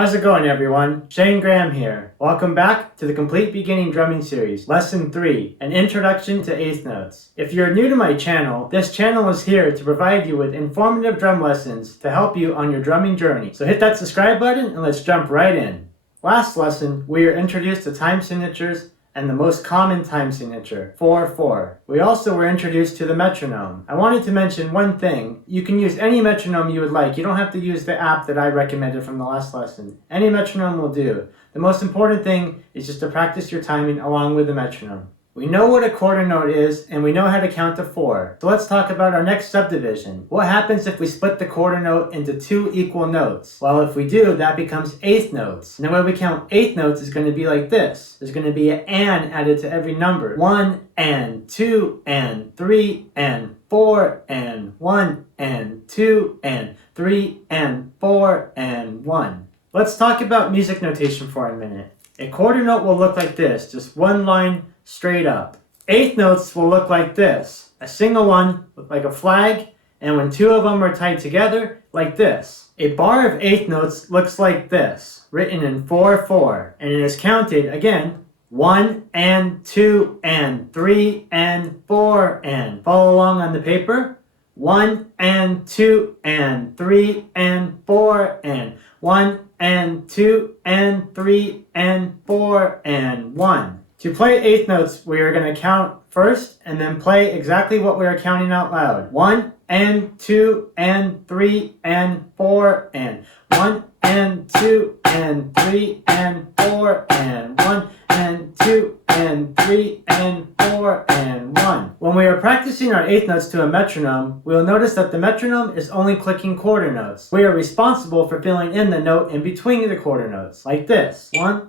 How's it going, everyone? Shane Graham here. Welcome back to the Complete Beginning Drumming Series, Lesson 3, An Introduction to Eighth Notes. If you're new to my channel, this channel is here to provide you with informative drum lessons to help you on your drumming journey. So hit that subscribe button and let's jump right in. Last lesson, we were introduced to time signatures and the most common time signature, 4/4. We also were introduced to the metronome. I wanted to mention one thing. You can use any metronome you would like. You don't have to use the app that I recommended from the last lesson. Any metronome will do. The most important thing is just to practice your timing along with the metronome. We know what a quarter note is, and we know how to count to 4. So let's talk about our next subdivision. What happens if we split the quarter note into 2 equal notes? Well, if we do, that becomes eighth notes. And the way we count eighth notes is going to be like this. There's going to be an and added to every number. 1 and 2 and 3 and 4 and 1 and 2 and 3 and 4 and 1. Let's talk about music notation for a minute. A quarter note will look like this, just one line straight up. Eighth notes will look like this. A single one, like a flag, and when 2 of them are tied together, like this. A bar of eighth notes looks like this, written in 4/4, and it is counted, again, 1 and 2 and 3 and 4 and. Follow along on the paper. 1 and 2 and 3 and 4 and. 1 and 2 and 3 and 4 and 1. To play eighth notes, we are going to count first and then play exactly what we are counting out loud. 1 and 2 and 3 and 4 and. 1 and 2 and 3 and 4 and. 1 and 2 and 3 and 4 and 1. When we are practicing our eighth notes to a metronome, we will notice that the metronome is only clicking quarter notes. We are responsible for filling in the note in between the quarter notes, like this. 1,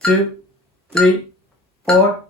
2, 3, 4,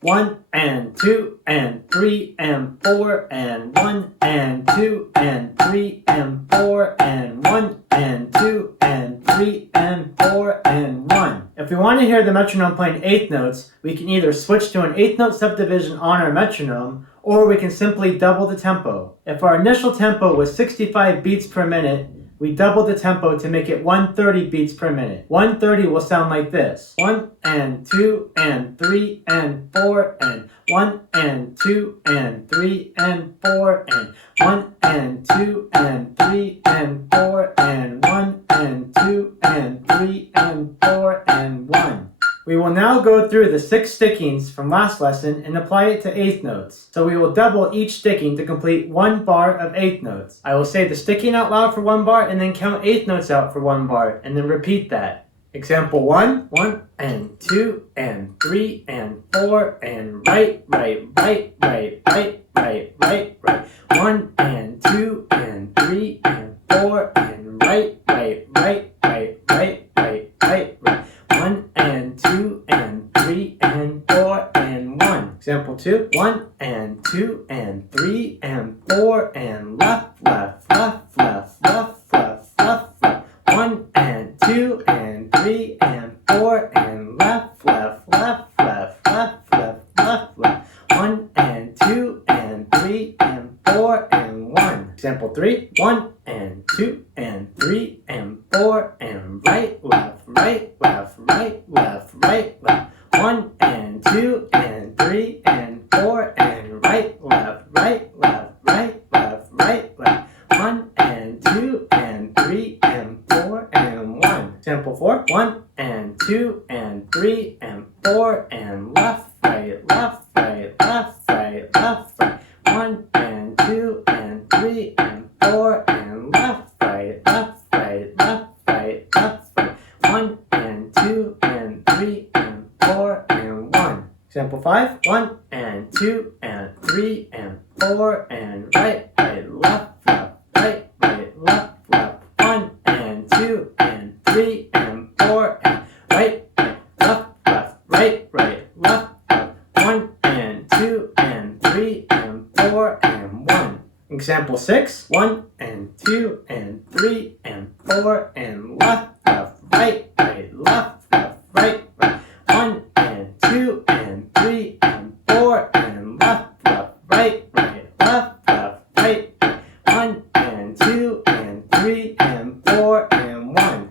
1 and 2 and 3 and 4 and 1 and 2 and 3 and 4 and 1 and 2 and 3 and 4 and 1. If we want to hear the metronome playing eighth notes, we can either switch to an eighth note subdivision on our metronome, or we can simply double the tempo. If our initial tempo was 65 beats per minute, we double the tempo to make it 130 beats per minute. 130 will sound like this. 1 and 2 and 3 and 4 and. 1 and 2 and 3 and 4 and. 1 and 2 and 3 and 4 and. 1 and 2 and 3 and 4 and 1. We will now go through the 6 stickings from last lesson and apply it to eighth notes. So we will double each sticking to complete 1 bar of eighth notes. I will say the sticking out loud for 1 bar and then count eighth notes out for 1 bar and then repeat that. Example 1, 1 and 2 and 3 and 4 and right, right, right, right, right, right, right, right. 1 and 2 and 3 and 4 and right, right, right, right, right, right, right, right. 1 and 2 and 3 and 4 and 1. Example 2, 1 and 2 and 3 and 4 and left, left, left, left, left, left, left, left. 1 and 2 and 3 and 4 and left, left, left, left, left, left, left, left. 1 and 2 and 3 and 4 and 1. Example 3, 1 and 2 and 3 and 4 and right, left, right, left, right, left, right, left. 1 and 2 and 3 and 4 and right, left, right, left, right, left, right, left. 1 and 2 and 3 and 4 and 1. Example 4, 1 and 2 and 3 and 4 and left, right, left, right, left, right, left, right. 1 and 2 and 3 and 4 and left, right, left, right, left, right, left, right. 1 and 2 and 3 and 4 and 1. Example 5, 1 and 2 and 3 and 4 and right, right, left, left, right, right, left, left. 1 and 2 and 3 and 4 and right, right, left, left, right, right, left, left. 1 and 2 and 3 and 4 and 1. Example 6, 1 and 2 and 3 and 4 and left, left, right, right, left, left, right, right. 1 and 2 and 3 and 4 and left, left, right, right, left, left, right, right. 1 and 2 and 3 and 4 and 1.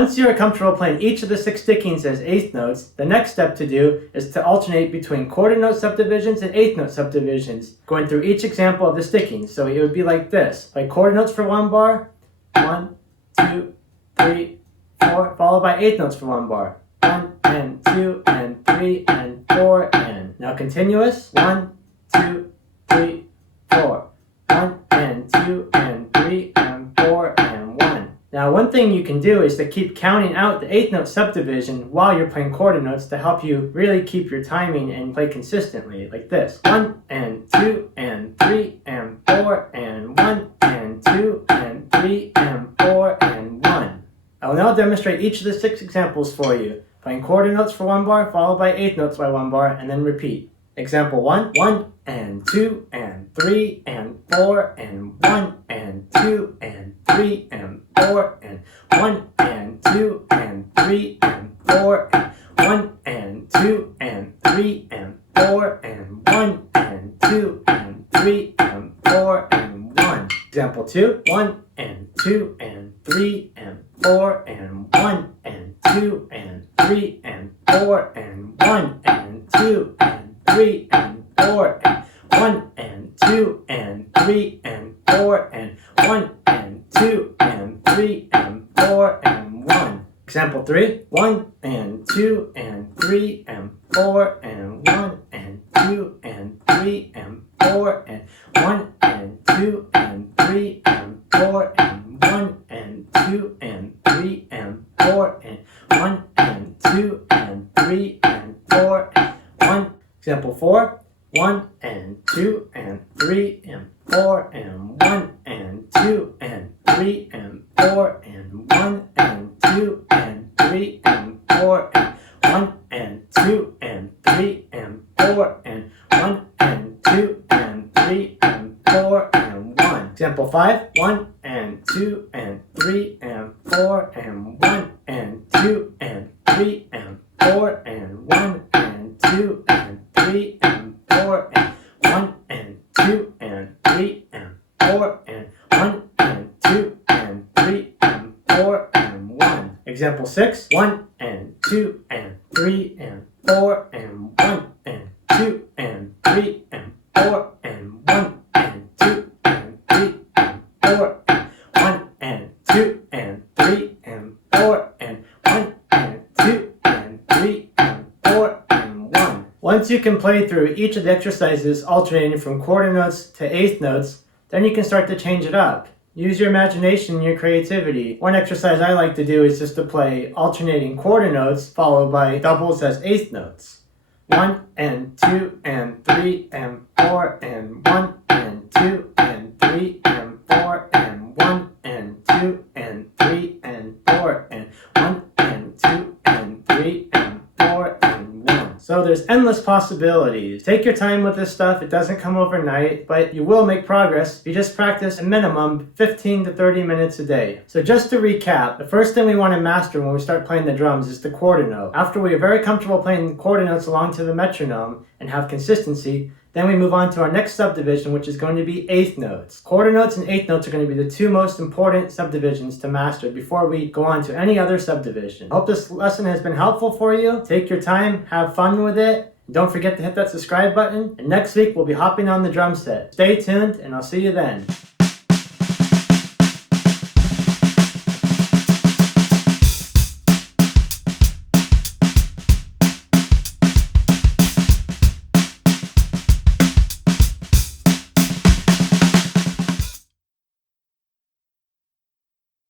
Once you are comfortable playing each of the 6 stickings as eighth notes, the next step to do is to alternate between quarter note subdivisions and eighth note subdivisions, going through each example of the stickings. So it would be like this. Play quarter notes for 1 bar, 1, 2, 3, 4, followed by eighth notes for 1 bar. 1 and 2 and 3 and 4 and. Now continuous. 1, 2, 3, 4. 1 and 2 and 3 and 4 and 1. Now one thing you can do is to keep counting out the eighth note subdivision while you're playing quarter notes to help you really keep your timing and play consistently, like this. 1 and 2 and 3 and 4 and 1 and 2 and 3 and 4 and 1. I will now demonstrate each of the 6 examples for you, playing quarter notes for 1 bar, followed by eighth notes by 1 bar, and then repeat. Example 1, 1 and 2 and 3 and 4 and 1 and 2 and 3 and 4 and 1 and 2 and 3 and 4 and 1 and 2 and 3 and 4 and 1 and 2 and 3 and 4 and 1. Example 2, 1 and 2 and 3 and 4 and 1 and 2 and 3 and 4 and 1 and 2 and 3 and 4 and 1 and 2 and 3 and 4 and 1 and 2 and 3 and 4 and 1. Example 3, 1 and 2 and 3 and 4 and 1 and 2 and 3 and 4 and 1 and 2 and 3 and 4 and 1 and 2 and 3 and 4 and 1 and 2 and 3 and 4 and 1. Example 4, 1 and 2 and 3 and 4 and 1 and 2 and 3 and 4 and 1 and 2 and 3 and 4 and 1 and 2 and 3 and 4 and 1 and 2 and 3 and 4 and 1. Example 5, 1 and 2 and 3 and 4 and 1 and 2 and 3 and 4 and 1 and 2 and 3 and 4 and 1 and 2 and 3 and 4 and 1 and 2 and 3 and 4 and 1. Example 6, 1 and 2 and 3 and 4 and 1 and 2 and 3 and 4 and 1 and 2 and 3 and 4 and 1 and 2 and 3 and 4 and 1 and 2 and 3 and 4 and 1. Once you can play through each of the exercises alternating from quarter notes to eighth notes, then you can start to change it up. Use your imagination and your creativity. One exercise I like to do is just to play alternating quarter notes followed by doubles as eighth notes. 1 and 2 and 3 and 4 and 1 and 2 and 3 and 4 and 1 and 2 and 3 and 4 and 1 and 2 and 3 and 4 and 1. So there's endless possibilities. Take your time with this stuff. It doesn't come overnight, but you will make progress if you just practice a minimum 15 to 30 minutes a day. So just to recap, the first thing we want to master when we start playing the drums is the quarter note. After we are very comfortable playing quarter notes along to the metronome and have consistency, then we move on to our next subdivision, which is going to be eighth notes. Quarter notes and eighth notes are going to be the 2 most important subdivisions to master before we go on to any other subdivision. I hope this lesson has been helpful for you. Take your time, have fun with it. Don't forget to hit that subscribe button. And next week we'll be hopping on the drum set. Stay tuned and I'll see you then.